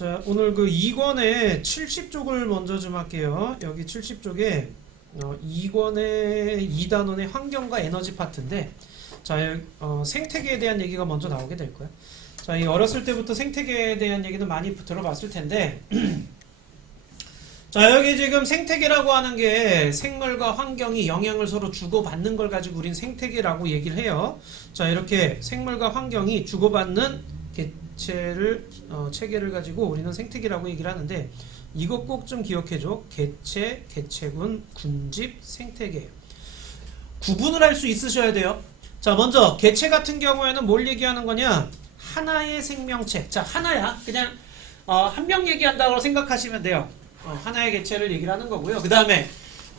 자, 오늘 그 2권의 70쪽을 먼저 좀 할게요. 여기 70쪽에 2권의 2단원의 환경과 에너지 파트인데, 자, 생태계에 대한 얘기가 먼저 나오게 될 거야. 자, 이 어렸을 때부터 생태계에 대한 얘기는 많이 들어봤을 텐데, 자, 여기 지금 생태계라고 하는 게 생물과 환경이 영향을 서로 주고받는 걸 가지고 우린 생태계라고 얘기를 해요. 자, 이렇게 생물과 환경이 주고받는 체계를 가지고 우리는 생태계라고 얘기를 하는데, 이것 꼭 좀 기억해줘. 개체, 개체군, 군집, 생태계. 구분을 할 수 있으셔야 돼요. 자, 먼저 개체 같은 경우에는 뭘 얘기하는 거냐? 하나의 생명체. 자, 하나야. 그냥 한 명 얘기한다고 생각하시면 돼요. 하나의 개체를 얘기를 하는 거고요. 그 다음에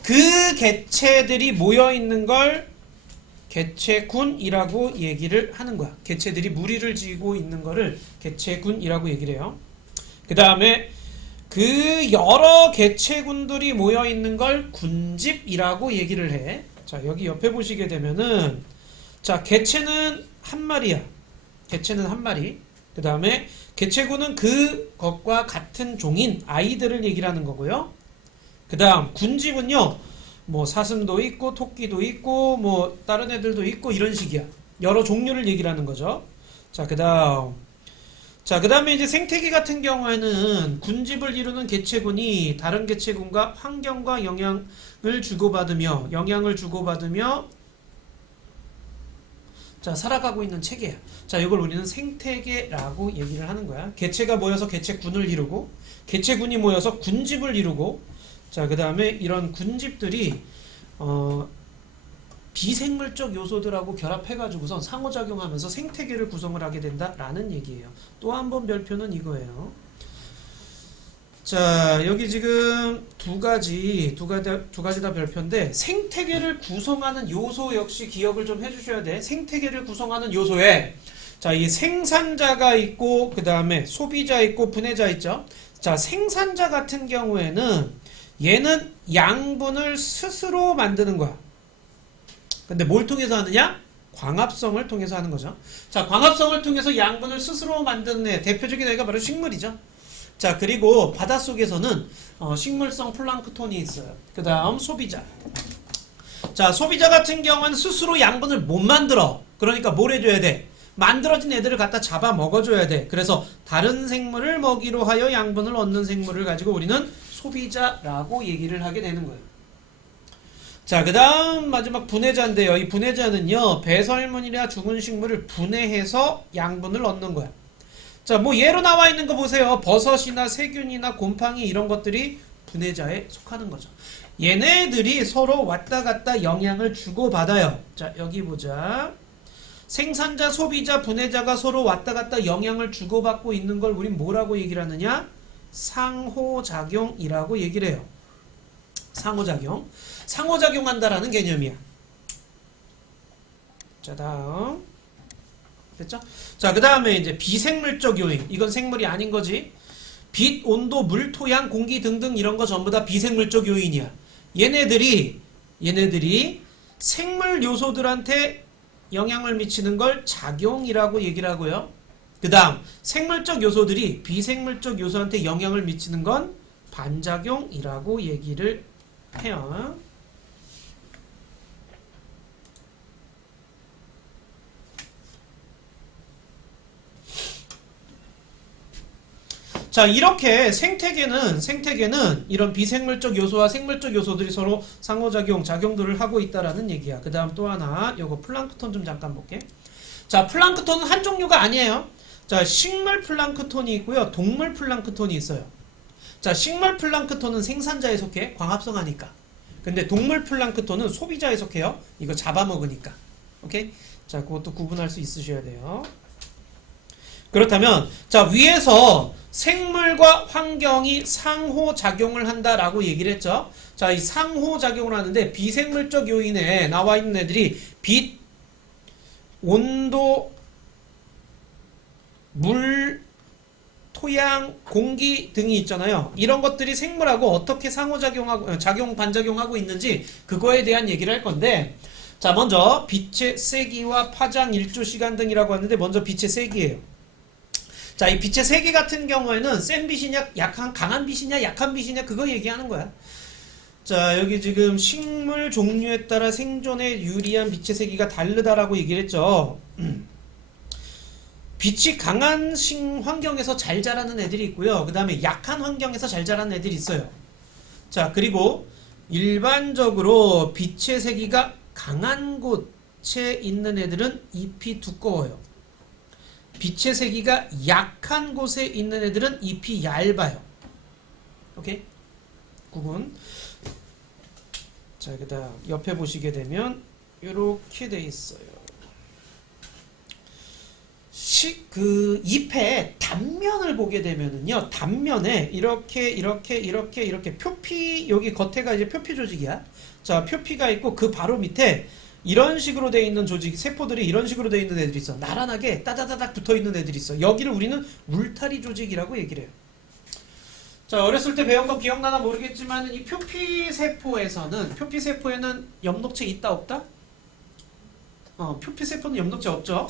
그 개체들이 모여있는 걸 개체군이라고 얘기를 하는 거야. 개체들이 무리를 지고 있는 거를 개체군이라고 얘기를 해요. 그 다음에 그 여러 개체군들이 모여있는 걸 군집이라고 얘기를 해. 자, 여기 옆에 보시게 되면은, 자, 개체는 한 마리야. 개체는 한 마리. 그 다음에 개체군은 그것과 같은 종인 아이들을 얘기를 하는 거고요. 그 다음 군집은요, 뭐 사슴도 있고 토끼도 있고 뭐 다른 애들도 있고 이런 식이야. 여러 종류를 얘기를 하는 거죠. 자, 그 다음에 이제 생태계 같은 경우에는 군집을 이루는 개체군이 다른 개체군과 환경과 영향을 주고받으며 자, 살아가고 있는 체계야. 자, 이걸 우리는 생태계라고 얘기를 하는 거야. 개체가 모여서 개체군을 이루고, 개체군이 모여서 군집을 이루고, 자, 그 다음에 이런 군집들이 비생물적 요소들하고 결합해가지고선 상호작용하면서 생태계를 구성을 하게 된다라는 얘기예요. 또 한 번 별표는 이거예요. 자, 여기 지금 두 가지 다 별표인데, 생태계를 구성하는 요소 역시 기억을 좀 해주셔야 돼. 생태계를 구성하는 요소에, 자, 이 생산자가 있고, 그 다음에 소비자 있고, 분해자 있죠. 자, 생산자 같은 경우에는 얘는 양분을 스스로 만드는 거야. 근데 뭘 통해서 하느냐? 광합성을 통해서 하는 거죠. 자, 광합성을 통해서 양분을 스스로 만드는 애, 대표적인 애가 바로 식물이죠. 자, 그리고 바닷속에서는 식물성 플랑크톤이 있어요. 그 다음 소비자. 자, 소비자 같은 경우는 스스로 양분을 못 만들어. 그러니까 뭘 해줘야 돼? 만들어진 애들을 갖다 잡아 먹어줘야 돼. 그래서 다른 생물을 먹이로 하여 양분을 얻는 생물을 가지고 우리는 소비자라고 얘기를 하게 되는 거예요. 자, 그 다음 마지막 분해자인데요. 이 분해자는요, 배설물이나 죽은 식물을 분해해서 양분을 얻는 거야. 자, 뭐 예로 나와 있는 거 보세요. 버섯이나 세균이나 곰팡이 이런 것들이 분해자에 속하는 거죠. 얘네들이 서로 왔다 갔다 영향을 주고받아요. 자, 여기 보자. 생산자, 소비자, 분해자가 서로 왔다 갔다 영향을 주고받고 있는 걸 우린 뭐라고 얘기를 하느냐? 상호작용이라고 얘기를 해요. 상호작용. 상호작용한다라는 개념이야. 자, 다음. 됐죠? 자, 그 다음에 이제 비생물적 요인. 이건 생물이 아닌 거지. 빛, 온도, 물, 토양, 공기 등등 이런 거 전부 다 비생물적 요인이야. 얘네들이 생물 요소들한테 영향을 미치는 걸 작용이라고 얘기를 하고요. 그 다음 생물적 요소들이 비생물적 요소한테 영향을 미치는 건 반작용이라고 얘기를 해요. 자, 이렇게 생태계는 이런 비생물적 요소와 생물적 요소들이 서로 상호작용, 작용들을 하고 있다라는 얘기야. 그 다음 또 하나, 요거 플랑크톤 좀 잠깐 볼게. 자, 플랑크톤은 한 종류가 아니에요. 자, 식물 플랑크톤이 있고요, 동물 플랑크톤이 있어요. 자, 식물 플랑크톤은 생산자에 속해, 광합성하니까. 근데 동물 플랑크톤은 소비자에 속해요. 이거 잡아먹으니까. 오케이? 자, 그것도 구분할 수 있으셔야 돼요. 그렇다면, 자, 위에서 생물과 환경이 상호작용을 한다라고 얘기를 했죠. 자, 이 상호작용을 하는데 비생물적 요인에 나와 있는 애들이 빛, 온도, 물, 토양, 공기 등이 있잖아요. 이런 것들이 생물하고 어떻게 상호작용하고, 반작용하고 있는지 그거에 대한 얘기를 할 건데, 자, 먼저 빛의 세기와 파장, 일조 시간 등이라고 하는데 먼저 빛의 세기예요. 자, 이 빛의 세기 같은 경우에는 센 빛이냐, 강한 빛이냐, 약한 빛이냐, 그거 얘기하는 거야. 자, 여기 지금 식물 종류에 따라 생존에 유리한 빛의 세기가 다르다라고 얘기를 했죠. 빛이 강한 환경에서 잘 자라는 애들이 있고요. 그 다음에 약한 환경에서 잘 자라는 애들이 있어요. 자, 그리고 일반적으로 빛의 세기가 강한 곳에 있는 애들은 잎이 두꺼워요. 빛의 세기가 약한 곳에 있는 애들은 잎이 얇아요. 오케이? 구분. 자, 그다음 옆에 보시게 되면 이렇게 돼 있어요. 그 잎의 단면을 보게 되면은요, 단면에 이렇게 표피, 여기 겉에가 이제 표피 조직이야. 자, 표피가 있고 그 바로 밑에 이런 식으로 돼 있는 조직, 세포들이 이런 식으로 돼 있는 애들이 있어. 나란하게 따다다닥 붙어 있는 애들이 있어. 여기를 우리는 울타리 조직이라고 얘기를 해요. 자, 어렸을 때 배운 거 기억나나 모르겠지만 이 표피세포에는 엽록체 있다 없다? 표피세포는 엽록체 없죠.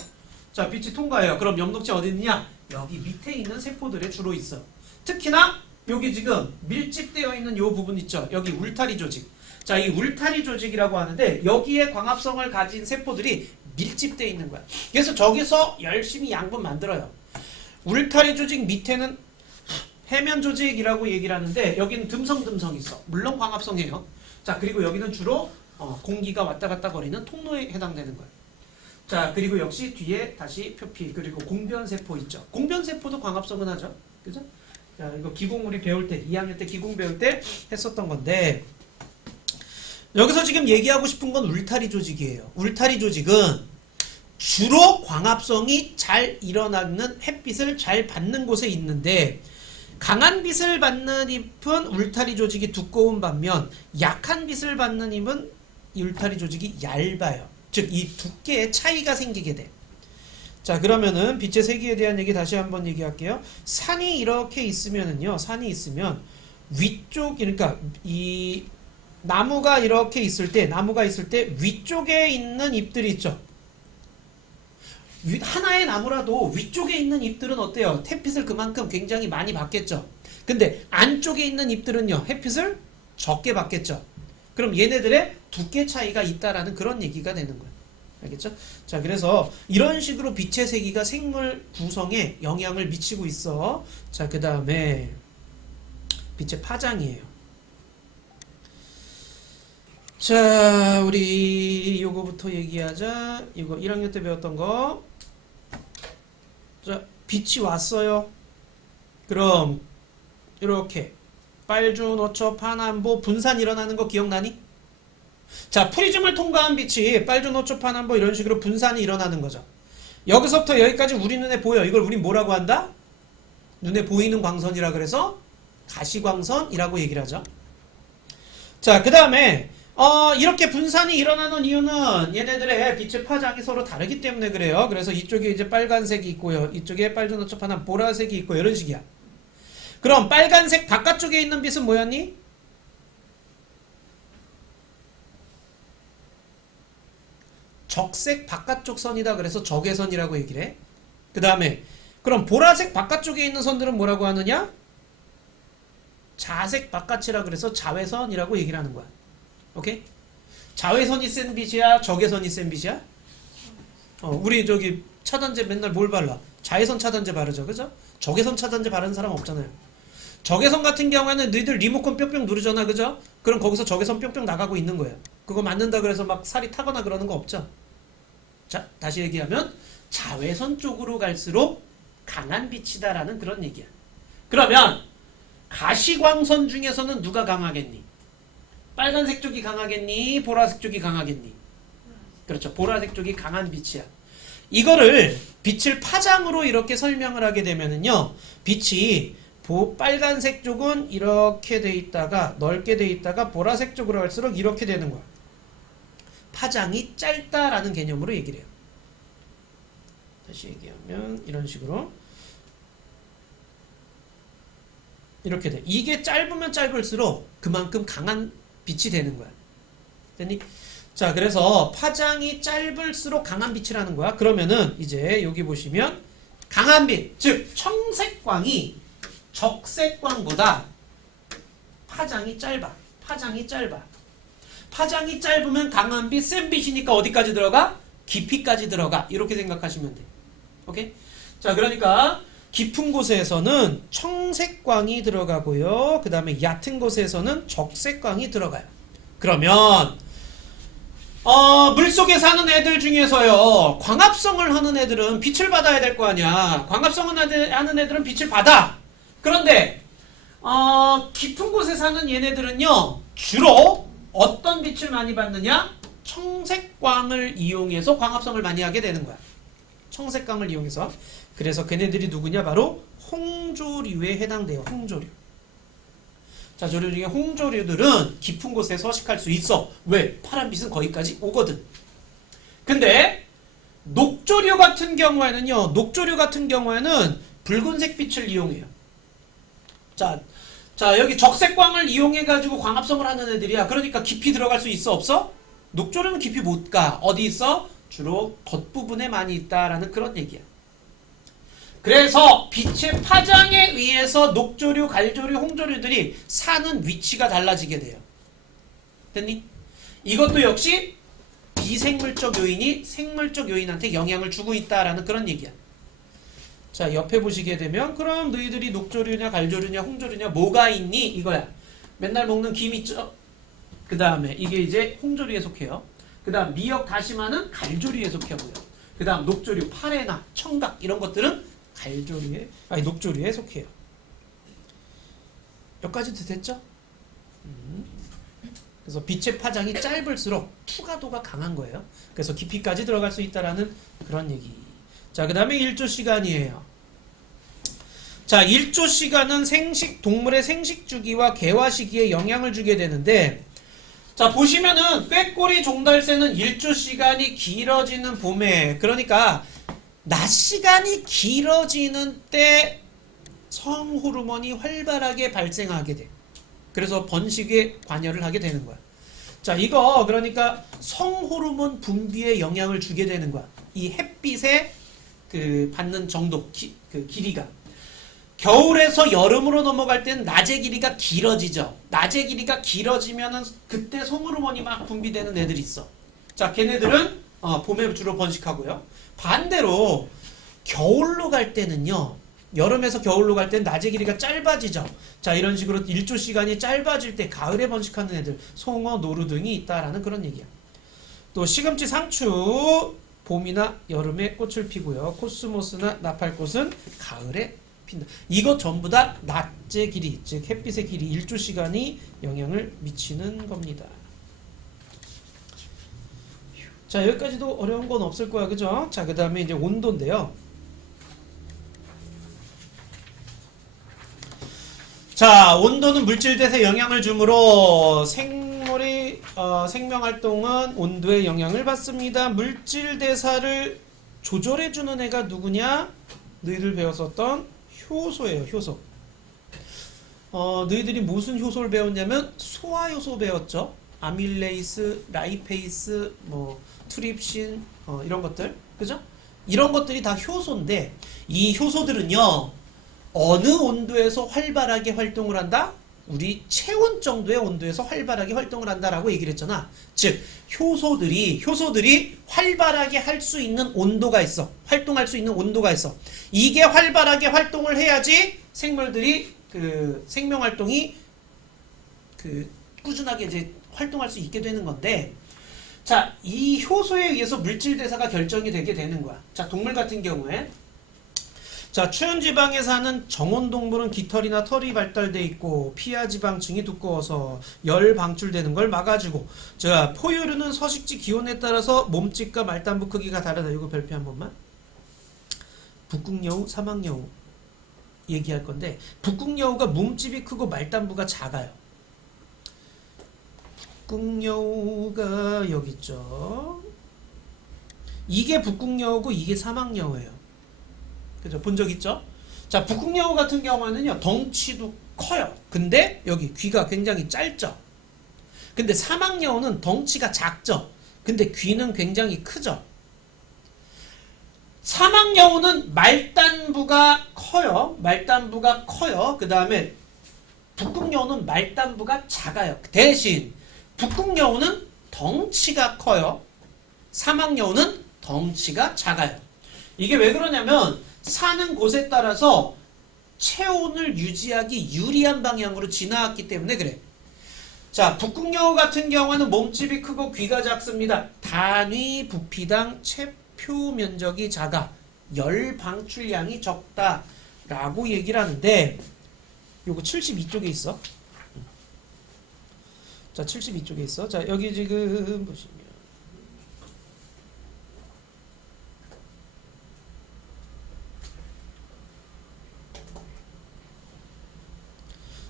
자, 빛이 통과해요. 그럼 엽록체 어디 있느냐? 여기 밑에 있는 세포들에 주로 있어. 특히나 여기 지금 밀집되어 있는 요 부분 있죠. 여기 울타리 조직. 자, 이 울타리 조직이라고 하는데 여기에 광합성을 가진 세포들이 밀집되어 있는 거야. 그래서 저기서 열심히 양분 만들어요. 울타리 조직 밑에는 해면 조직이라고 얘기를 하는데 여기는 듬성듬성 있어. 물론 광합성이에요. 자, 그리고 여기는 주로 공기가 왔다 갔다 거리는 통로에 해당되는 거예요. 자, 그리고 역시 뒤에 다시 표피, 그리고 공변세포 있죠. 공변세포도 광합성은 하죠. 그죠? 자, 이거 기공 우리 배울 때, 2학년 때 기공 배울 때 했었던 건데, 여기서 지금 얘기하고 싶은 건 울타리 조직이에요. 울타리 조직은 주로 광합성이 잘 일어나는 햇빛을 잘 받는 곳에 있는데, 강한 빛을 받는 잎은 울타리 조직이 두꺼운 반면 약한 빛을 받는 잎은 울타리 조직이 얇아요. 즉, 이 두께의 차이가 생기게 돼. 자, 그러면은 빛의 세기에 대한 얘기 다시 한번 얘기할게요. 산이 이렇게 있으면은요, 산이 있으면 위쪽, 그러니까 이 나무가 이렇게 있을 때, 위쪽에 있는 잎들이 있죠. 하나의 나무라도 위쪽에 있는 잎들은 어때요? 햇빛을 그만큼 굉장히 많이 받겠죠. 근데 안쪽에 있는 잎들은요, 햇빛을 적게 받겠죠. 그럼 얘네들의 두께 차이가 있다라는 그런 얘기가 되는 거예요. 알겠죠? 자, 그래서 이런 식으로 빛의 세기가 생물 구성에 영향을 미치고 있어. 자, 그 다음에 빛의 파장이에요. 자, 우리 요거부터 얘기하자. 이거 1학년 때 배웠던 거. 자, 빛이 왔어요. 그럼 이렇게 빨주, 노초, 파남보 분산 일어나는 거 기억나니? 자, 프리즘을 통과한 빛이 빨주, 노초, 파남보 이런 식으로 분산이 일어나는 거죠. 여기서부터 여기까지 우리 눈에 보여. 이걸 우린 뭐라고 한다? 눈에 보이는 광선이라 그래서 가시광선이라고 얘기를 하죠. 자, 그 다음에 이렇게 분산이 일어나는 이유는 얘네들의 빛의 파장이 서로 다르기 때문에 그래요. 그래서 이쪽에 이제 빨간색이 있고요. 이쪽에 빨주, 노초, 파남, 보라색이 있고 이런 식이야. 그럼 빨간색 바깥쪽에 있는 빛은 뭐였니? 적색 바깥쪽 선이다. 그래서 적외선이라고 얘기를 해. 그 다음에 그럼 보라색 바깥쪽에 있는 선들은 뭐라고 하느냐? 자색 바깥이라 그래서 자외선이라고 얘기를 하는 거야. 오케이? 자외선이 센 빛이야? 적외선이 센 빛이야? 우리 저기 차단제 맨날 뭘 발라? 자외선 차단제 바르죠. 그죠? 적외선 차단제 바르는 사람 없잖아요. 적외선 같은 경우에는 너희들 리모컨 뿅뿅 누르잖아. 그죠? 그럼 거기서 적외선 뿅뿅 나가고 있는 거예요. 그거 맞는다 그래서 막 살이 타거나 그러는 거 없죠? 자, 다시 얘기하면 자외선 쪽으로 갈수록 강한 빛이다라는 그런 얘기야. 그러면 가시광선 중에서는 누가 강하겠니? 빨간색 쪽이 강하겠니? 보라색 쪽이 강하겠니? 그렇죠. 보라색 쪽이 강한 빛이야. 이거를 빛을 파장으로 이렇게 설명을 하게 되면은요, 빛이 빨간색 쪽은 이렇게 돼 있다가 넓게 돼 있다가 보라색 쪽으로 갈수록 이렇게 되는 거야. 파장이 짧다라는 개념으로 얘기를 해요. 다시 얘기하면 이런 식으로 이렇게 돼. 이게 짧으면 짧을수록 그만큼 강한 빛이 되는 거야. 됐니? 자, 그래서 파장이 짧을수록 강한 빛이라는 거야. 그러면은 이제 여기 보시면 강한 빛, 즉 청색광이 적색광보다 파장이 짧아. 파장이 짧으면 강한 빛, 센 빛이니까 어디까지 들어가? 깊이까지 들어가. 이렇게 생각하시면 돼. 오케이? 자, 그러니까 깊은 곳에서는 청색광이 들어가고요. 그 다음에 얕은 곳에서는 적색광이 들어가요. 그러면 물속에 사는 애들 중에서요, 광합성을 하는 애들은 빛을 받아야 될 거 아니야. 광합성을 하는 애들은 빛을 받아. 그런데 깊은 곳에 사는 얘네들은요, 주로 어떤 빛을 많이 받느냐? 청색광을 이용해서 광합성을 많이 하게 되는 거야. 청색광을 이용해서. 그래서 걔네들이 누구냐? 바로 홍조류에 해당돼요. 홍조류. 자, 조류 중에 홍조류들은 깊은 곳에 서식할 수 있어. 왜? 파란빛은 거기까지 오거든. 근데 녹조류 같은 경우에는요, 붉은색 빛을 이용해요. 자, 여기 적색광을 이용해가지고 광합성을 하는 애들이야. 그러니까 깊이 들어갈 수 있어? 없어? 녹조류는 깊이 못 가. 어디 있어? 주로 겉부분에 많이 있다라는 그런 얘기야. 그래서 빛의 파장에 의해서 녹조류, 갈조류, 홍조류들이 사는 위치가 달라지게 돼요. 됐니? 이것도 역시 비생물적 요인이 생물적 요인한테 영향을 주고 있다라는 그런 얘기야. 자, 옆에 보시게 되면 그럼 너희들이 녹조류냐, 갈조류냐, 홍조류냐 뭐가 있니? 이거야. 맨날 먹는 김 있죠? 그 다음에 이게 이제 홍조류에 속해요. 그 다음 미역, 다시마는 갈조류에 속하고요. 그 다음 녹조류, 파래나 청각 이런 것들은 녹조류에 속해요. 여기까지도 됐죠? 그래서 빛의 파장이 짧을수록 투과도가 강한 거예요. 그래서 깊이까지 들어갈 수 있다라는 그런 얘기. 자, 그 다음에 1조 시간이에요. 자, 1조 시간은 동물의 생식 주기와 개화 시기에 영향을 주게 되는데, 자, 보시면은 꾀꼬리 종달새는 1조 시간이 길어지는 봄에, 그러니까 낮 시간이 길어지는 때 성호르몬이 활발하게 발생하게 돼. 그래서 번식에 관여를 하게 되는 거야. 자, 이거 그러니까 성호르몬 분비에 영향을 주게 되는 거야. 이 햇빛에 받는 정도, 길이가. 겨울에서 여름으로 넘어갈 때는 낮의 길이가 길어지죠. 낮의 길이가 길어지면은 그때 성호르몬이 막 분비되는 애들이 있어. 자, 걔네들은 봄에 주로 번식하고요. 반대로 겨울로 갈 때는요, 여름에서 겨울로 갈 때는 낮의 길이가 짧아지죠. 자, 이런 식으로 1조 시간이 짧아질 때 가을에 번식하는 애들, 송어, 노루 등이 있다라는 그런 얘기야. 또 시금치, 상추 봄이나 여름에 꽃을 피고요. 코스모스나 나팔꽃은 가을에 핀다. 이것 전부 다 낮의 길이, 즉 햇빛의 길이 1조 시간이 영향을 미치는 겁니다. 자, 여기까지도 어려운 건 없을 거야, 그죠? 자, 그 다음에 이제 온도인데요. 자, 온도는 물질 대사에 영향을 주므로 생물의 생명활동은 온도에 영향을 받습니다. 물질 대사를 조절해주는 애가 누구냐? 너희들 배웠었던 효소예요, 효소. 너희들이 무슨 효소를 배웠냐면 소화효소 배웠죠. 아밀레이스, 라이페이스, 트립신, 이런 것들, 그죠? 이런 것들이 다 효소인데, 이 효소들은요, 어느 온도에서 활발하게 활동을 한다? 우리 체온 정도의 온도에서 활발하게 활동을 한다라고 얘기를 했잖아. 즉, 효소들이 활발하게 할 수 있는 온도가 있어. 활동할 수 있는 온도가 있어. 이게 활발하게 활동을 해야지 생물들이 생명활동이 꾸준하게 이제 활동할 수 있게 되는 건데, 자, 이 효소에 의해서 물질 대사가 결정이 되게 되는 거야. 자, 동물 같은 경우에, 자, 추운 지방에 사는 정온 동물은 깃털이나 털이 발달돼 있고 피하 지방층이 두꺼워서 열 방출되는 걸 막아주고, 자, 포유류는 서식지 기온에 따라서 몸집과 말단부 크기가 다르다. 이거 별표 한 번만. 북극여우, 사막여우 얘기할 건데, 북극여우가 몸집이 크고 말단부가 작아요. 북극여우가 여기 있죠. 이게 북극여우고 이게 사막여우예요. 그죠? 본 적 있죠? 자, 북극여우 같은 경우에는요, 덩치도 커요. 근데 여기 귀가 굉장히 짧죠? 근데 사막여우는 덩치가 작죠? 근데 귀는 굉장히 크죠? 사막여우는 말단부가 커요. 말단부가 커요. 그 다음에 북극여우는 말단부가 작아요. 대신 북극여우는 덩치가 커요. 사막여우는 덩치가 작아요. 이게 왜 그러냐면 사는 곳에 따라서 체온을 유지하기 유리한 방향으로 지나왔기 때문에 그래. 자, 북극여우 같은 경우는 몸집이 크고 귀가 작습니다. 단위 부피당 체표 면적이 작아 열 방출량이 적다 라고 얘기를 하는데 요거 72쪽에 있어. 자, 72쪽에 있어. 자, 여기 지금 보시면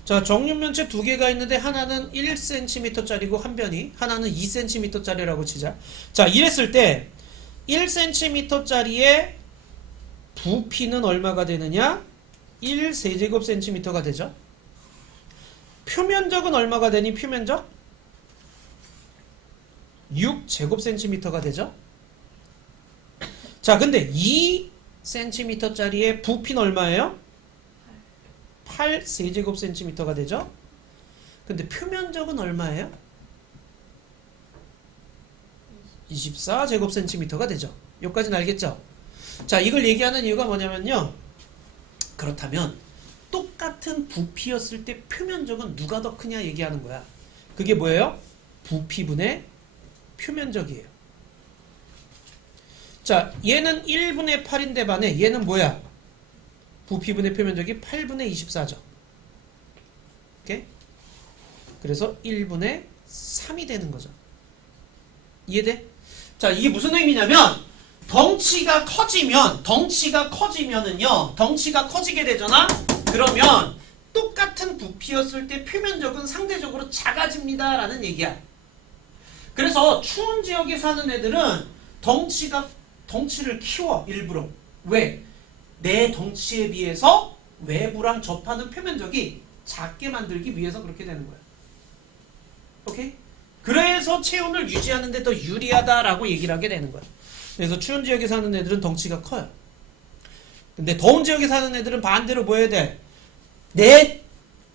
자, 정육면체 두 개가 있는데 하나는 1cm짜리고 한 변이 하나는 2cm짜리라고 치자. 자, 이랬을 때 1cm짜리의 부피는 얼마가 되느냐? 1세제곱cm가 되죠. 표면적은 얼마가 되니? 표면적? 6제곱cm가 되죠. 자, 근데 2cm짜리의 부피는 얼마예요? 8세제곱cm가 되죠. 근데 표면적은 얼마예요? 24제곱cm가 되죠. 여기까지는 알겠죠? 자, 이걸 얘기하는 이유가 뭐냐면요. 그렇다면 똑같은 부피였을 때 표면적은 누가 더 크냐 얘기하는 거야. 그게 뭐예요? 부피분의 표면적이에요. 자, 얘는 1분의 8인데 반해 얘는 뭐야? 부피분의 표면적이 8분의 24죠. 오케이? 그래서 1분의 3이 되는 거죠. 이해돼? 자, 이게 무슨 의미냐면 덩치가 커지면은요. 덩치가 커지게 되잖아. 그러면 똑같은 부피였을 때 표면적은 상대적으로 작아집니다 라는 얘기야. 그래서 추운 지역에 사는 애들은 덩치를 키워 일부러. 왜? 내 덩치에 비해서 외부랑 접하는 표면적이 작게 만들기 위해서 그렇게 되는 거야. 오케이? 그래서 체온을 유지하는 데 더 유리하다라고 얘기를 하게 되는 거야. 그래서 추운 지역에 사는 애들은 덩치가 커요. 근데 더운 지역에 사는 애들은 반대로 뭐 해야 돼? 내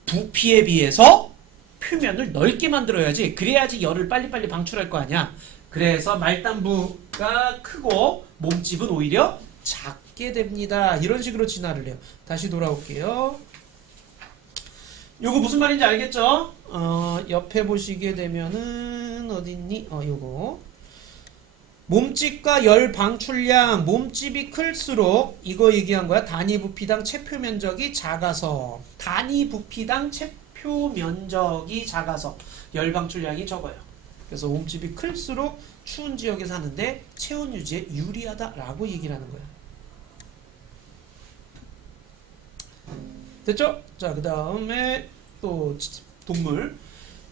부피에 비해서 표면을 넓게 만들어야지. 그래야지 열을 빨리빨리 방출할 거 아니야. 그래서 말단부가 크고 몸집은 오히려 작게 됩니다. 이런 식으로 진화를 해요. 다시 돌아올게요. 요거 무슨 말인지 알겠죠? 옆에 보시게 되면은 어딨니? 요거 몸집과 열 방출량, 몸집이 클수록 이거 얘기한 거야. 단위 부피당 체표 면적이 작아서 단위 부피당 체표 면적이 작아서 열 방출량이 적어요. 그래서 몸집이 클수록 추운 지역에 사는데 체온 유지에 유리하다라고 얘기를 하는 거야. 됐죠? 자, 그 다음에 또 동물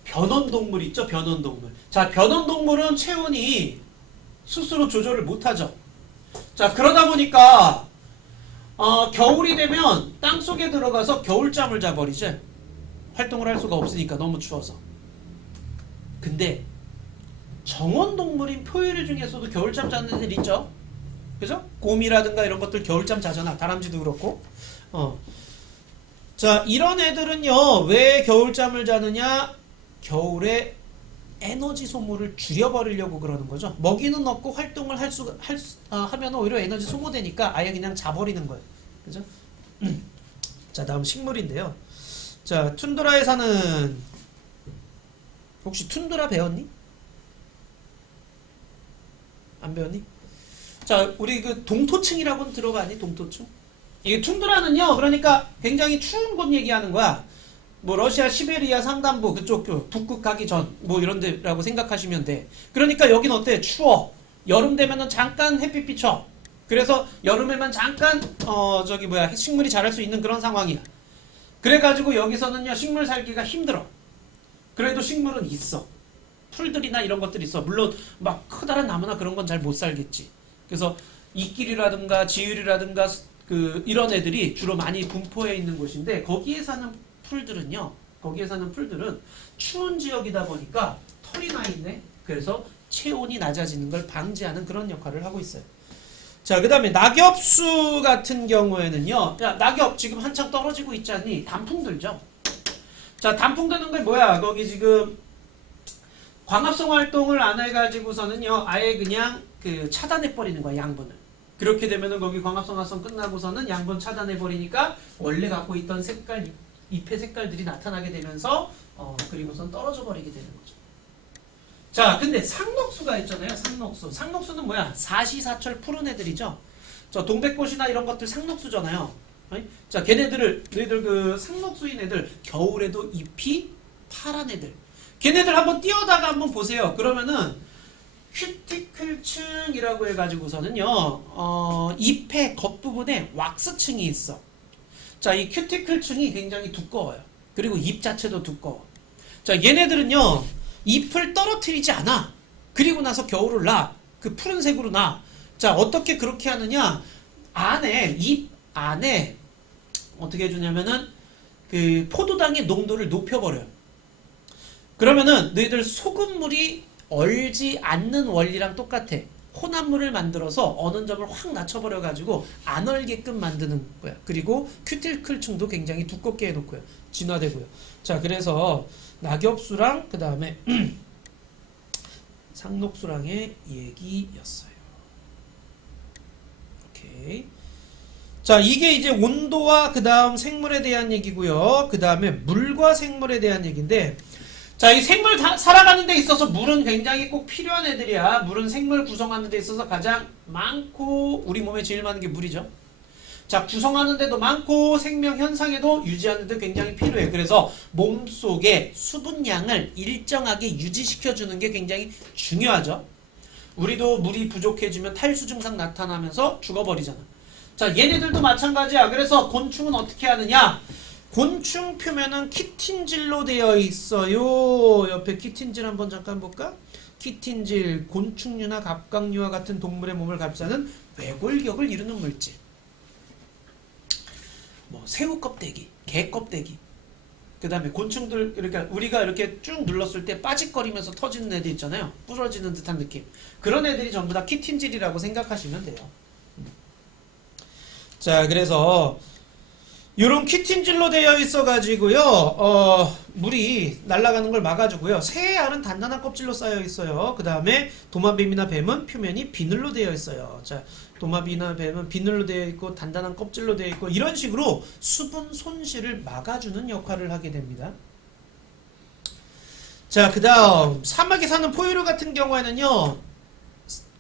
변온동물 있죠? 변온동물. 자, 변온동물은 체온이 스스로 조절을 못하죠. 자, 그러다 보니까 겨울이 되면 땅속에 들어가서 겨울잠을 자버리지. 활동을 할 수가 없으니까 너무 추워서. 근데 정원동물인 포유류 중에서도 겨울잠 자는 애들 있죠? 그죠? 곰이라든가 이런 것들 겨울잠 자잖아. 다람쥐도 그렇고. 자, 이런 애들은요, 왜 겨울잠을 자느냐? 겨울에 에너지 소모를 줄여버리려고 그러는 거죠. 먹이는 없고 활동을 하면 오히려 에너지 소모되니까 아예 그냥 자버리는 거예요. 그죠? 자, 다음 식물인데요. 자, 툰드라에 사는, 혹시 툰드라 배웠니? 안 배웠니? 자, 우리 그 동토층이라고는 들어봤니? 동토층? 이게 툰드라는요, 그러니까 굉장히 추운 곳 얘기하는 거야. 뭐 러시아 시베리아 상단부 그쪽 북극 가기 전 뭐 이런 데라고 생각하시면 돼. 그러니까 여긴 어때? 추워. 여름 되면은 잠깐 햇빛 비쳐. 그래서 여름에만 잠깐 식물이 자랄 수 있는 그런 상황이야. 그래가지고 여기서는요, 식물 살기가 힘들어. 그래도 식물은 있어. 풀들이나 이런 것들이 있어. 물론 막 커다란 나무나 그런 건 잘 못 살겠지. 그래서 이끼리라든가 지유리라든가 이런 애들이 주로 많이 분포해 있는 곳인데, 거기에 사는 풀들은 추운 지역이다 보니까 털이 나 있네. 그래서 체온이 낮아지는 걸 방지하는 그런 역할을 하고 있어요. 자, 그 다음에 낙엽수 같은 경우에는요. 야, 낙엽 지금 한창 떨어지고 있지 않니? 단풍 들죠? 자, 단풍 드는 게 뭐야? 거기 지금 광합성 활동을 안 해가지고서는요. 아예 그냥 그 차단해버리는 거야, 양분을. 그렇게 되면은 거기 광합성 활성 끝나고서는 양분 차단해버리니까 원래 갖고 있던 색깔, 잎의 색깔들이 나타나게 되면서 그리고선 떨어져 버리게 되는 거죠. 자, 근데 상록수가 있잖아요. 상록수. 상록수는 뭐야? 사시사철 푸른 애들이죠. 저 동백꽃이나 이런 것들 상록수잖아요. 자, 걔네들 그 상록수인 애들 겨울에도 잎이 파란 애들. 걔네들 한번 띄어다가 한번 보세요. 그러면은 큐티클층이라고 해가지고서는요. 잎의 겉부분에 왁스층이 있어. 자, 이 큐티클층이 굉장히 두꺼워요. 그리고 잎 자체도 두꺼워. 자, 얘네들은요. 잎을 떨어뜨리지 않아. 그리고 나서 겨울을 나. 그 푸른색으로 나. 자, 어떻게 그렇게 하느냐? 잎 안에 어떻게 해주냐면은 그 포도당의 농도를 높여버려요. 그러면은 너희들 소금물이 얼지 않는 원리랑 똑같아. 혼합물을 만들어서 어느 점을 확 낮춰버려가지고 안 얼게끔 만드는 거야. 그리고 큐티클층도 굉장히 두껍게 해놓고요. 진화되고요. 자, 그래서 낙엽수랑 그 다음에 상록수랑의 얘기였어요. 오케이. 자, 이게 이제 온도와 그 다음 생물에 대한 얘기고요. 그 다음에 물과 생물에 대한 얘기인데, 자, 이 생물 살아가는 데 있어서 물은 굉장히 꼭 필요한 애들이야. 물은 생물 구성하는 데 있어서 가장 많고 우리 몸에 제일 많은 게 물이죠. 자, 구성하는 데도 많고 생명 현상에도 유지하는 데 굉장히 필요해. 그래서 몸속에 수분량을 일정하게 유지시켜 주는 게 굉장히 중요하죠. 우리도 물이 부족해지면 탈수 증상 나타나면서 죽어버리잖아. 자, 얘네들도 마찬가지야. 그래서 곤충은 어떻게 하느냐? 곤충 표면은 키틴질로 되어 있어요. 옆에 키틴질 한번 잠깐 볼까? 키틴질, 곤충류나 갑각류와 같은 동물의 몸을 감싸는 외골격을 이루는 물질. 뭐 새우 껍데기, 개 껍데기. 그 다음에 곤충들 이렇게 우리가 이렇게 쭉 눌렀을 때 빠직거리면서 터지는 애들 있잖아요. 부러지는 듯한 느낌. 그런 애들이 전부 다 키틴질이라고 생각하시면 돼요. 자, 그래서 요런 키틴질로 되어 있어 가지고요. 물이 날아가는 걸 막아주고요. 새의 알은 단단한 껍질로 쌓여 있어요. 그 다음에 도마뱀이나 뱀은 표면이 비늘로 되어 있어요. 자, 도마뱀이나 뱀은 비늘로 되어 있고 단단한 껍질로 되어 있고 이런 식으로 수분 손실을 막아주는 역할을 하게 됩니다. 자, 그 다음 사막에 사는 포유류 같은 경우에는요.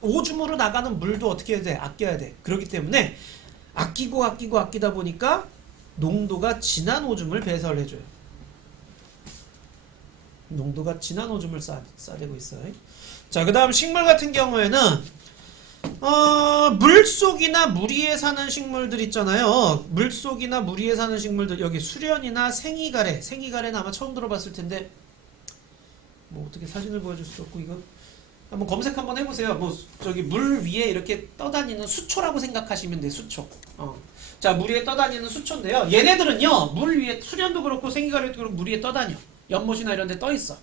오줌으로 나가는 물도 어떻게 해야 돼? 아껴야 돼. 그렇기 때문에 아끼다 보니까 농도가 진한 오줌을 배설해줘요. 농도가 진한 오줌을 싸대고 있어요. 자, 그 다음 식물 같은 경우에는 물속이나 물 위에 사는 식물들 있잖아요. 물속이나 물 위에 사는 식물들, 여기 수련이나 생이가래는 아마 처음 들어봤을 텐데 뭐 어떻게 사진을 보여줄 수도 없고 이거 한번 검색 한번 해보세요. 뭐 저기 물 위에 이렇게 떠다니는 수초라고 생각하시면 돼요. 수초. 자, 물 위에 떠다니는 수초인데요. 얘네들은요, 물 위에 수련도 그렇고 생이가래도 그렇고 물 위에 떠다녀. 연못이나 이런 데 떠 있어.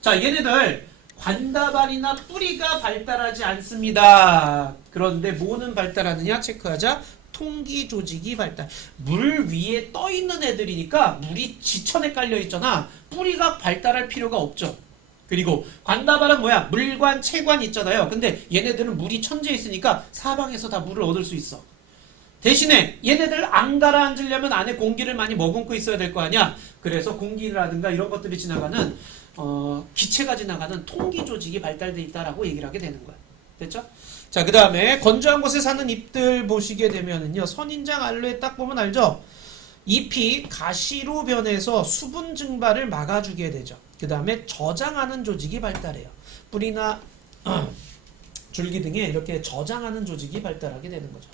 자, 얘네들 관다발이나 뿌리가 발달하지 않습니다. 그런데 뭐는 발달하느냐 체크하자. 통기 조직이 발달. 물 위에 떠 있는 애들이니까 물이 지천에 깔려 있잖아. 뿌리가 발달할 필요가 없죠. 그리고 관다발은 뭐야? 물관, 체관 있잖아요. 근데 얘네들은 물이 천지에 있으니까 사방에서 다 물을 얻을 수 있어. 대신에 얘네들 안 가라앉으려면 안에 공기를 많이 머금고 있어야 될 거 아니야. 그래서 공기라든가 이런 것들이 지나가는 기체가 지나가는 통기 조직이 발달돼 있다라고 얘기를 하게 되는 거야. 됐죠? 자, 그 다음에 건조한 곳에 사는 잎들 보시게 되면은요. 선인장 알로에 딱 보면 알죠? 잎이 가시로 변해서 수분 증발을 막아주게 되죠. 그 다음에 저장하는 조직이 발달해요. 뿌리나 줄기 등에 이렇게 저장하는 조직이 발달하게 되는 거죠.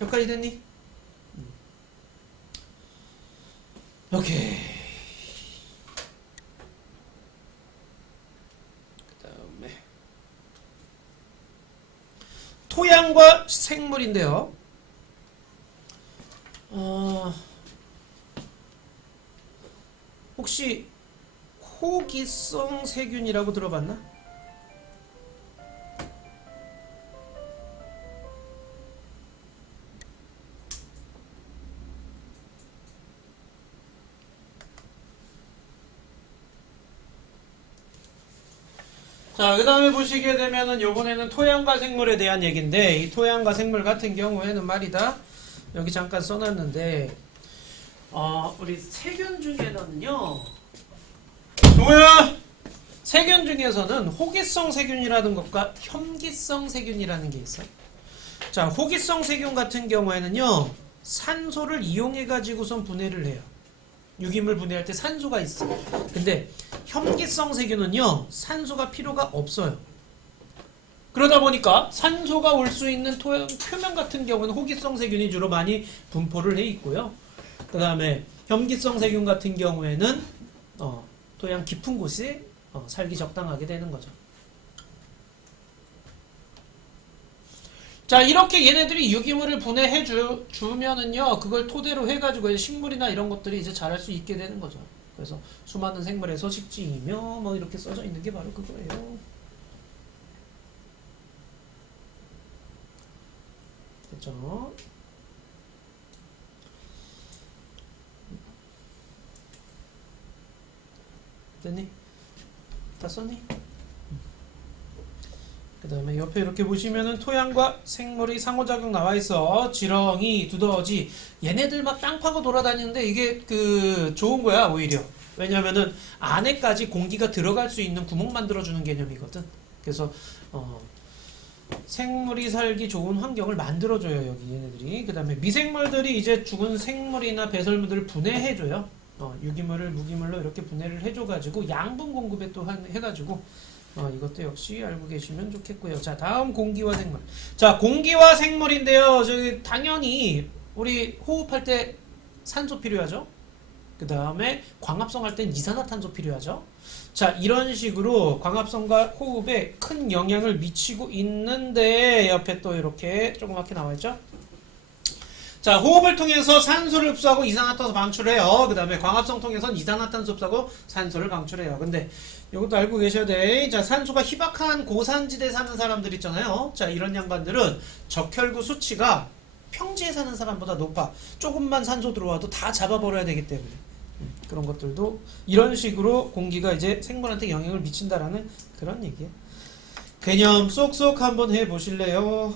여기까지 됐니? 오케이. 그 다음에 토양과 생물인데요. 혹시 호기성 세균이라고 들어봤나? 자, 그 다음에 보시게 되면은 요번에는 토양과 생물에 대한 얘기인데, 이 토양과 생물 같은 경우에는 말이다. 여기 잠깐 써놨는데, 우리 세균 중에는요, 뭐야? 세균 중에서는 호기성 세균이라는 것과 혐기성 세균이라는 게 있어요. 자, 호기성 세균 같은 경우에는요, 산소를 이용해 가지고선 분해를 해요. 유기물 분해할 때 산소가 있어. 근데 혐기성 세균은요, 산소가 필요가 없어요. 그러다 보니까 산소가 올 수 있는 표면 같은 경우는 호기성 세균이 주로 많이 분포를 해 있고요. 그 다음에 혐기성 세균 같은 경우에는 토양 깊은 곳에 살기 적당하게 되는 거죠. 자, 이렇게 얘네들이 유기물을 분해해 주면은요, 그걸 토대로 해가지고 식물이나 이런 것들이 이제 자랄 수 있게 되는 거죠. 그래서 수많은 생물의 서식지이며 뭐 이렇게 써져 있는 게 바로 그거예요. 됐죠? 됐니? 다 썼니? 그 다음에 옆에 이렇게 보시면은 토양과 생물의 상호작용 나와 있어. 지렁이, 두더지, 얘네들 막 땅 파고 돌아다니는데 이게 좋은 거야, 오히려. 왜냐면은 안에까지 공기가 들어갈 수 있는 구멍 만들어주는 개념이거든. 그래서 생물이 살기 좋은 환경을 만들어줘요, 여기 얘네들이. 그 다음에 미생물들이 이제 죽은 생물이나 배설물들을 분해해줘요. 유기물을 무기물로 이렇게 분해를 해줘가지고 양분 공급에 또 해가지고 이것도 역시 알고 계시면 좋겠고요. 자, 다음 공기와 생물. 자, 공기와 생물인데요. 저기 당연히 우리 호흡할 때 산소 필요하죠. 그 다음에 광합성 할 땐 이산화탄소 필요하죠. 자, 이런 식으로 광합성과 호흡에 큰 영향을 미치고 있는데 옆에 또 이렇게 조그맣게 나와 있죠. 자, 호흡을 통해서 산소를 흡수하고 이산화탄소 방출해요. 그 다음에 광합성 통해서는 이산화탄소 흡수하고 산소를 방출해요. 근데 이것도 알고 계셔야 돼. 자, 산소가 희박한 고산지대에 사는 사람들 있잖아요. 자, 이런 양반들은 적혈구 수치가 평지에 사는 사람보다 높아. 조금만 산소 들어와도 다 잡아버려야 되기 때문에. 그런 것들도 이런 식으로 공기가 이제 생물한테 영향을 미친다라는 그런 얘기예요. 개념 쏙쏙 한번 해보실래요?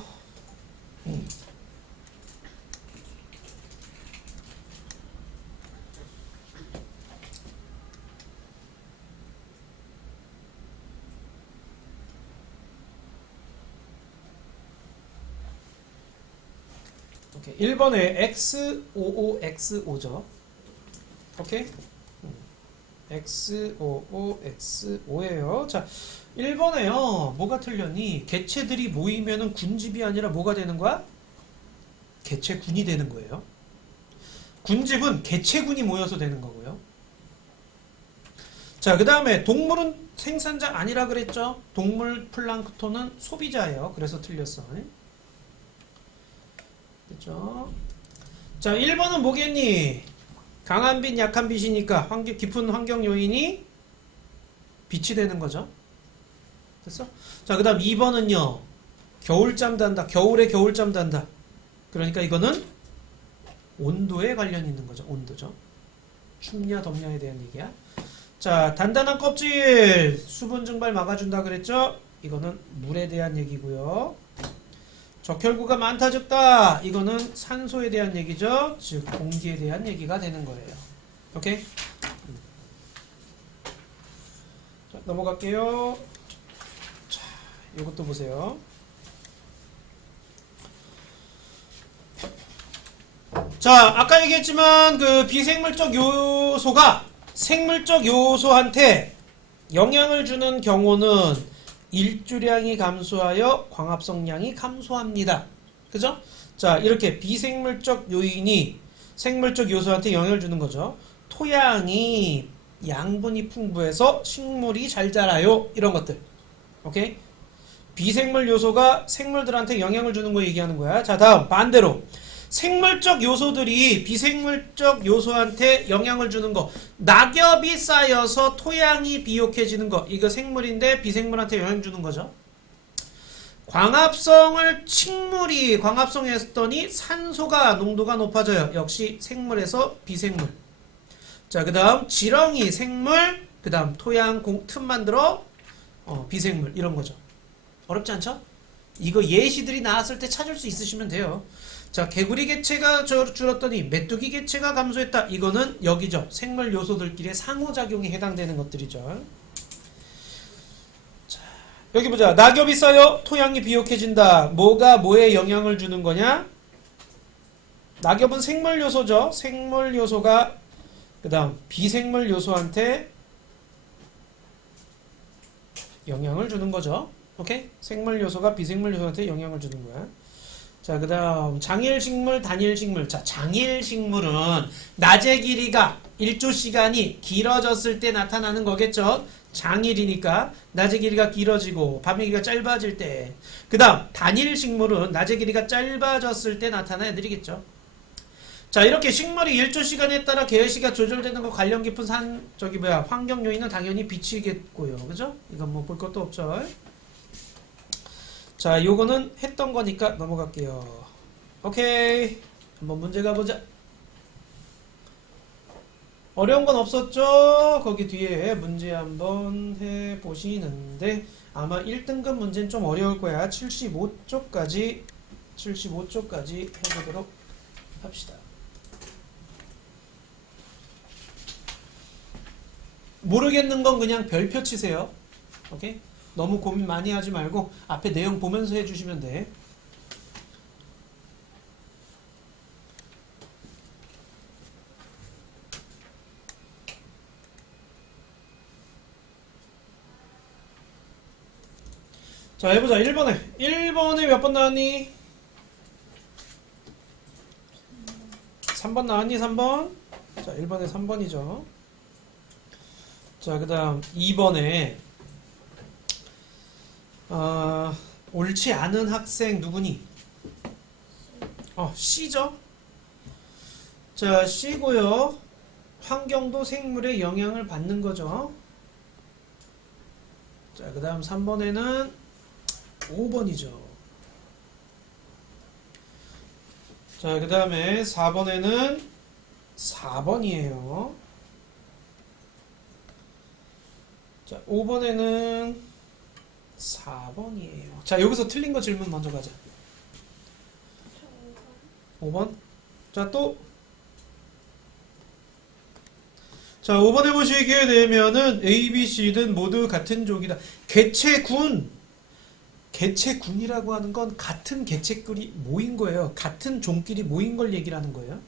오케이. 1번에 X55X5죠. 오케이? X55X5예요. 자, 1번에요. 뭐가 틀렸니? 개체들이 모이면은 군집이 아니라 뭐가 되는 거야? 개체군이 되는 거예요. 군집은 개체군이 모여서 되는 거고요. 자, 그 다음에 동물은 생산자 아니라 그랬죠? 동물 플랑크톤은 소비자예요. 그래서 틀렸어. 됐죠? 자, 1번은 뭐겠니? 강한 빛, 약한 빛이니까 깊은 환경 요인이 빛이 되는 거죠. 됐어? 자, 그 다음 2번은요. 겨울잠 잔다. 겨울에 겨울잠 잔다. 그러니까 이거는 온도에 관련 있는 거죠. 온도죠. 춥냐 덥냐에 대한 얘기야. 자, 단단한 껍질 수분 증발 막아준다 그랬죠? 이거는 물에 대한 얘기고요. 적혈구가 많다 적다 이거는 산소에 대한 얘기죠. 즉 공기에 대한 얘기가 되는 거예요. 오케이? 자, 넘어갈게요. 자, 이것도 보세요. 자, 아까 얘기했지만 그 비생물적 요소가 생물적 요소한테 영향을 주는 경우는 일조량이 감소하여 광합성량이 감소합니다. 그죠? 자, 이렇게 비생물적 요인이 생물적 요소한테 영향을 주는 거죠. 토양이 양분이 풍부해서 식물이 잘 자라요. 이런 것들. 오케이? 비생물 요소가 생물들한테 영향을 주는 거 얘기하는 거야. 자, 다음 반대로 생물적 요소들이 비생물적 요소한테 영향을 주는 거. 낙엽이 쌓여서 토양이 비옥해지는 거. 이거 생물인데 비생물한테 영향 주는 거죠. 광합성을 식물이 광합성했더니 산소가 농도가 높아져요. 역시 생물에서 비생물. 자, 그 다음 지렁이 생물. 그 다음 토양 틈 만들어 비생물 이런 거죠. 어렵지 않죠? 이거 예시들이 나왔을 때 찾을 수 있으시면 돼요. 자, 개구리 개체가 줄었더니 메뚜기 개체가 감소했다. 이거는 여기죠. 생물 요소들끼리의 상호작용에 해당되는 것들이죠. 자, 여기 보자. 낙엽이 쌓여 토양이 비옥해진다. 뭐가 뭐에 영향을 주는 거냐? 낙엽은 생물 요소죠. 생물 요소가 그 다음 비생물 요소한테 영향을 주는 거죠. 오케이? 생물 요소가 비생물 요소한테 영향을 주는 거야. 자, 그 다음 장일식물, 단일식물. 자, 장일식물은 낮의 길이가 일조시간이 길어졌을 때 나타나는 거겠죠. 장일이니까 낮의 길이가 길어지고 밤의 길이가 짧아질 때. 그 다음 단일식물은 낮의 길이가 짧아졌을 때 나타나는 애들이겠죠. 자, 이렇게 식물이 일조시간에 따라 계열시가 조절되는 거 관련 깊은 환경 요인은 당연히 빛이겠고요. 그죠? 이건 뭐 볼 것도 없죠. 자, 요거는 했던 거니까 넘어갈게요. 오케이. 한번 문제 가보자. 어려운 건 없었죠? 거기 뒤에 문제 한번 해보시는데 아마 1등급 문제는 좀 어려울 거야. 75쪽까지 해보도록 합시다. 모르겠는 건 그냥 별표 치세요. 오케이? 너무 고민 많이 하지 말고 앞에 내용 보면서 해주시면 돼. 자, 해보자. 1번에. 1번에 몇 번 나왔니? 3번 나왔니? 3번? 자, 1번에 3번이죠. 자, 그 다음 2번에 옳지 않은 학생 누구니? C죠? 자, C고요. 환경도 생물에 영향을 받는 거죠. 자, 그 다음 3번에는 5번이죠. 자, 그 다음에 4번에는 4번이에요. 자, 5번에는 4번이에요. 자, 여기서 틀린 거 질문 먼저 가자. 5번. 자, 또. 자, 5번에 보시게 되면은 A, B, C는 모두 같은 종이다. 개체군이라고 하는 건 같은 개체끼리 모인 거예요. 같은 종끼리 모인 걸 얘기를 하는 거예요.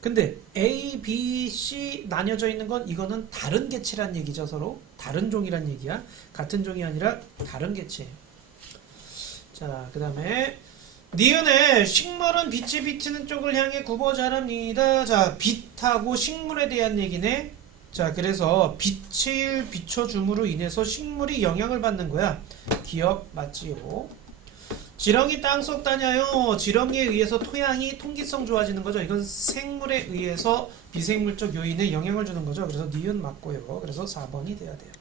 근데 A, B, C 나뉘어져 있는 건 이거는 다른 개체란 얘기죠. 서로 다른 종이란 얘기야. 같은 종이 아니라 다른 개체. 자, 그 다음에 니은에 식물은 빛이 비치는 쪽을 향해 굽어 자랍니다. 자, 빛하고 식물에 대한 얘기네. 자, 그래서 빛을 비춰줌으로 인해서 식물이 영향을 받는 거야. 기억 맞지요? 지렁이 땅속 다녀요. 지렁이에 의해서 토양이 통기성 좋아지는 거죠. 이건 생물에 의해서 비생물적 요인에 영향을 주는 거죠. 그래서 니은 맞고요. 그래서 4번이 돼야 돼요.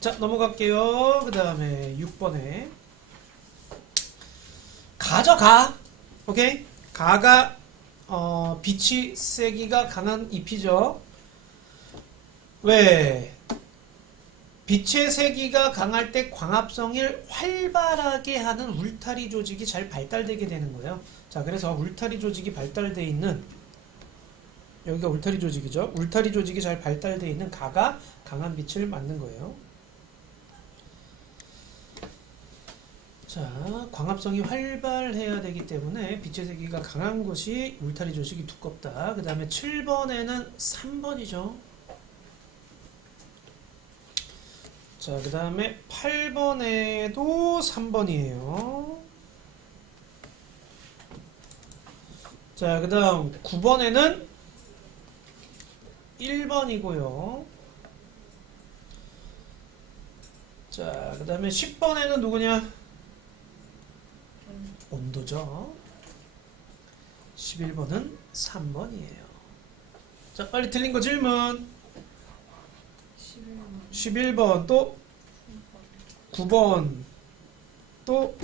자, 넘어갈게요. 그 다음에 6번에 가죠, 가. 오케이? 가가 빛이 세기가 강한 잎이죠. 왜? 빛의 세기가 강할 때 광합성을 활발하게 하는 울타리 조직이 잘 발달되게 되는 거예요. 자, 그래서 울타리 조직이 발달되어 있는, 여기가 울타리 조직이죠. 울타리 조직이 잘 발달되어 있는 가가 강한 빛을 맞는 거예요. 자, 광합성이 활발해야 되기 때문에 빛의 세기가 강한 곳이 울타리 조직이 두껍다. 그 다음에 7번에는 3번이죠. 자, 그 다음에 8번에도 3번이에요. 자, 그 다음 9번에는 1번이고요. 자, 그 다음에 10번에는 누구냐? 온도죠. 11번은 3번이에요. 자, 빨리 틀린 거 질문. 11번 또 9번 또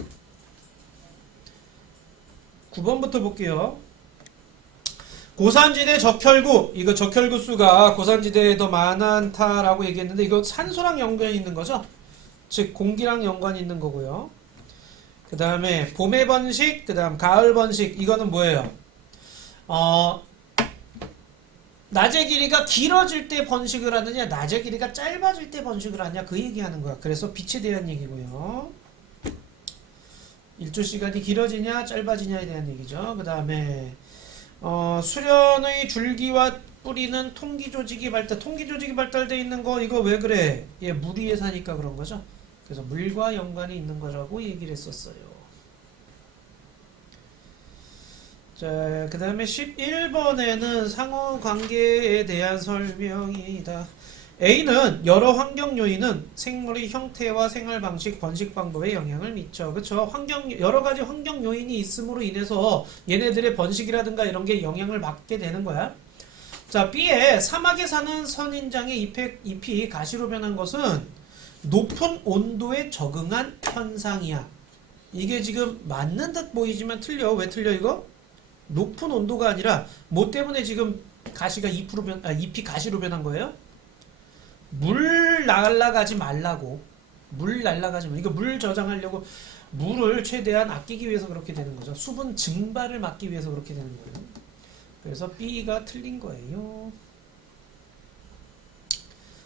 9번부터 볼게요. 고산지대 적혈구, 이거 적혈구 수가 고산지대에 더 많다라고 얘기했는데 이거 산소랑 연관이 있는 거죠. 즉 공기랑 연관이 있는 거고요. 그 다음에 봄의 번식, 그 다음 가을 번식, 이거는 뭐예요? 낮의 길이가 길어질 때 번식을 하느냐, 낮의 길이가 짧아질 때 번식을 하느냐, 그 얘기하는 거야. 그래서 빛에 대한 얘기고요. 일조 시간이 길어지냐 짧아지냐에 대한 얘기죠. 그 다음에 수련의 줄기와 뿌리는 통기 조직이 발달되어 있는 거, 이거 왜 그래? 얘 물 위에 사니까 그런 거죠. 그래서 물과 연관이 있는 거라고 얘기를 했었어요. 자, 그 다음에 11번에는 상호관계에 대한 설명이다. A는 여러 환경 요인은 생물의 형태와 생활 방식, 번식 방법에 영향을 미쳐. 그쵸? 여러 가지 환경 요인이 있음으로 인해서 얘네들의 번식이라든가 이런 게 영향을 받게 되는 거야. 자, B에 사막에 사는 선인장의 잎이 가시로 변한 것은 높은 온도에 적응한 현상이야. 이게 지금 맞는 듯 보이지만 틀려. 왜 틀려 이거? 높은 온도가 아니라 뭐 때문에 지금 가시가 잎이 가시로 변한 거예요? 물 날아가지 말라고. 이거 물 저장하려고 물을 최대한 아끼기 위해서 그렇게 되는 거죠. 수분 증발을 막기 위해서 그렇게 되는 거예요. 그래서 B가 틀린 거예요.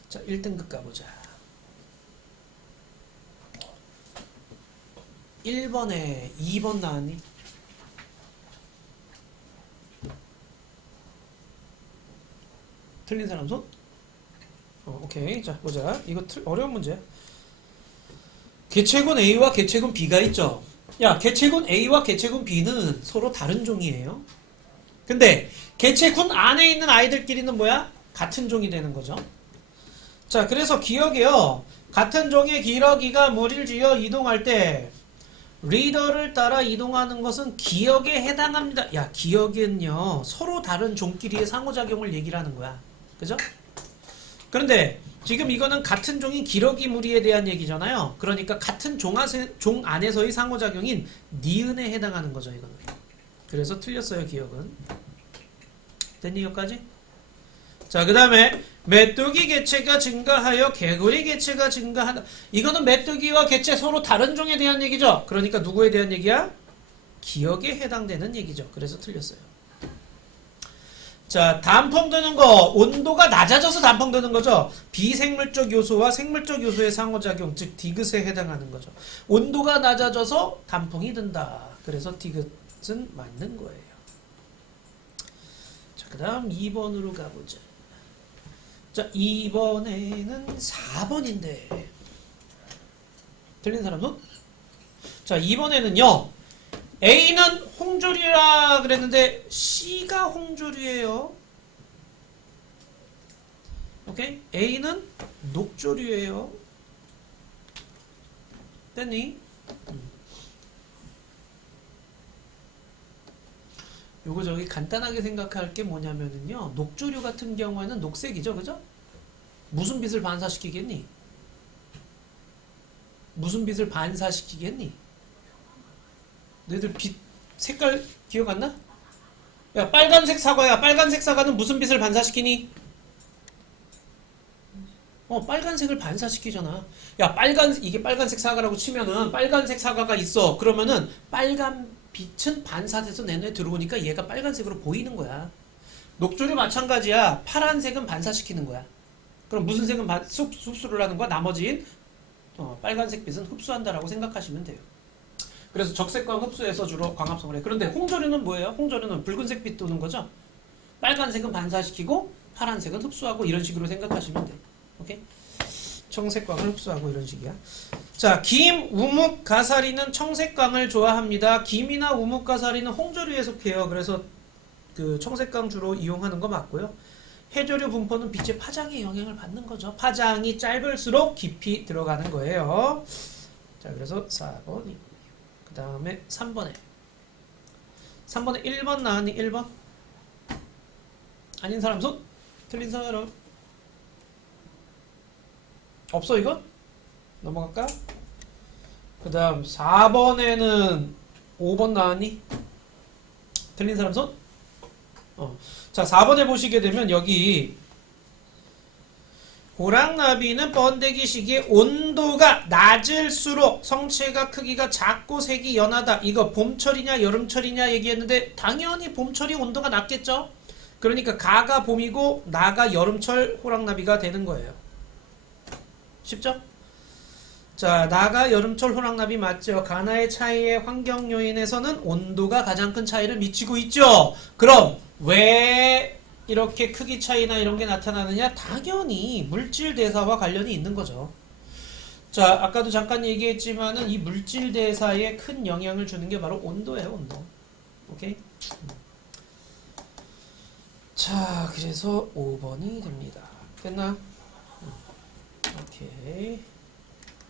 자, 1등급 가보자. 1번에 2번 나왔니? 틀린 사람 손? 오케이. 자, 보자. 이거 어려운 문제야. 개체군 A와 개체군 B가 있죠. 야, 개체군 A와 개체군 B는 서로 다른 종이에요. 근데 개체군 안에 있는 아이들끼리는 뭐야? 같은 종이 되는 거죠. 자, 그래서 기억해요. 같은 종의 기러기가 무리를 지어 이동할 때 리더를 따라 이동하는 것은 기억에 해당합니다. 야, 기억은요, 서로 다른 종끼리의 상호작용을 얘기를 하는 거야. 그죠? 그런데 지금 이거는 같은 종인 기러기 무리에 대한 얘기잖아요. 그러니까 같은 종 안에서의 상호작용인 니은에 해당하는 거죠, 이거는. 그래서 틀렸어요, 기억은. 됐니, 여기까지? 자, 그 다음에 메뚜기 개체가 증가하여 개구리 개체가 증가한다. 이거는 메뚜기와 개체 서로 다른 종에 대한 얘기죠. 그러니까 누구에 대한 얘기야? 기억에 해당되는 얘기죠. 그래서 틀렸어요. 자, 단풍 드는 거, 온도가 낮아져서 단풍 드는 거죠. 비생물적 요소와 생물적 요소의 상호작용, 즉 디귿에 해당하는 거죠. 온도가 낮아져서 단풍이 든다. 그래서 디귿은 맞는 거예요. 자, 그 다음 2번으로 가보자. 자, 2번에는 4번인데 틀린 사람 손? 자, 2번에는요, A는 홍조류라 그랬는데 C가 홍조류예요. 오케이? A는 녹조류예요. 됐니? 요거 저기 간단하게 생각할 게 뭐냐면은요, 녹조류 같은 경우에는 녹색이죠, 그죠? 무슨 빛을 반사시키겠니? 무슨 빛을 반사시키겠니? 너희들 빛 색깔 기억 안 나? 야, 빨간색 사과야. 빨간색 사과는 무슨 빛을 반사시키니? 빨간색을 반사시키잖아. 야, 이게 빨간색 사과라고 치면은 빨간색 사과가 있어. 그러면은 빨간 빛은 반사돼서 내 눈에 들어오니까 얘가 빨간색으로 보이는 거야. 녹조류 마찬가지야. 파란색은 반사시키는 거야. 그럼 무슨 색은 흡수를 하는 거야? 나머지인 빨간색 빛은 흡수한다라고 생각하시면 돼요. 그래서 적색광 흡수해서 주로 광합성을 해. 그런데 홍조류는 뭐예요? 홍조류는 붉은색 빛 도는 거죠. 빨간색은 반사시키고 파란색은 흡수하고 이런 식으로 생각하시면 돼. 오케이? 청색광을 흡수하고 이런 식이야. 자, 김, 우묵, 가사리는 청색광을 좋아합니다. 김이나 우묵, 가사리는 홍조류에 속해요. 그래서 그 청색광 주로 이용하는 거 맞고요. 해조류 분포는 빛의 파장에 영향을 받는 거죠. 파장이 짧을수록 깊이 들어가는 거예요. 자, 그래서 4번이. 그 다음에 3번에 1번 나왔니? 1번? 아닌 사람 손? 틀린 사람? 없어 이거? 넘어갈까? 그 다음 4번에는 5번 나왔니? 틀린 사람 손? 자, 4번에 보시게 되면 여기 호랑나비는 번데기 시기에 온도가 낮을수록 성체가 크기가 작고 색이 연하다. 이거 봄철이냐 여름철이냐 얘기했는데 당연히 봄철이 온도가 낮겠죠. 그러니까 가가 봄이고 나가 여름철 호랑나비가 되는 거예요. 쉽죠? 자, 나가 여름철 호랑나비 맞죠? 가나의 차이의 환경 요인에서는 온도가 가장 큰 차이를 미치고 있죠. 그럼 왜 이렇게 크기 차이나 이런 게 나타나느냐? 당연히 물질 대사와 관련이 있는 거죠. 자, 아까도 잠깐 얘기했지만은 이 물질 대사에 큰 영향을 주는 게 바로 온도예요, 온도. 오케이? 자, 그래서 5번이 됩니다. 됐나? 오케이.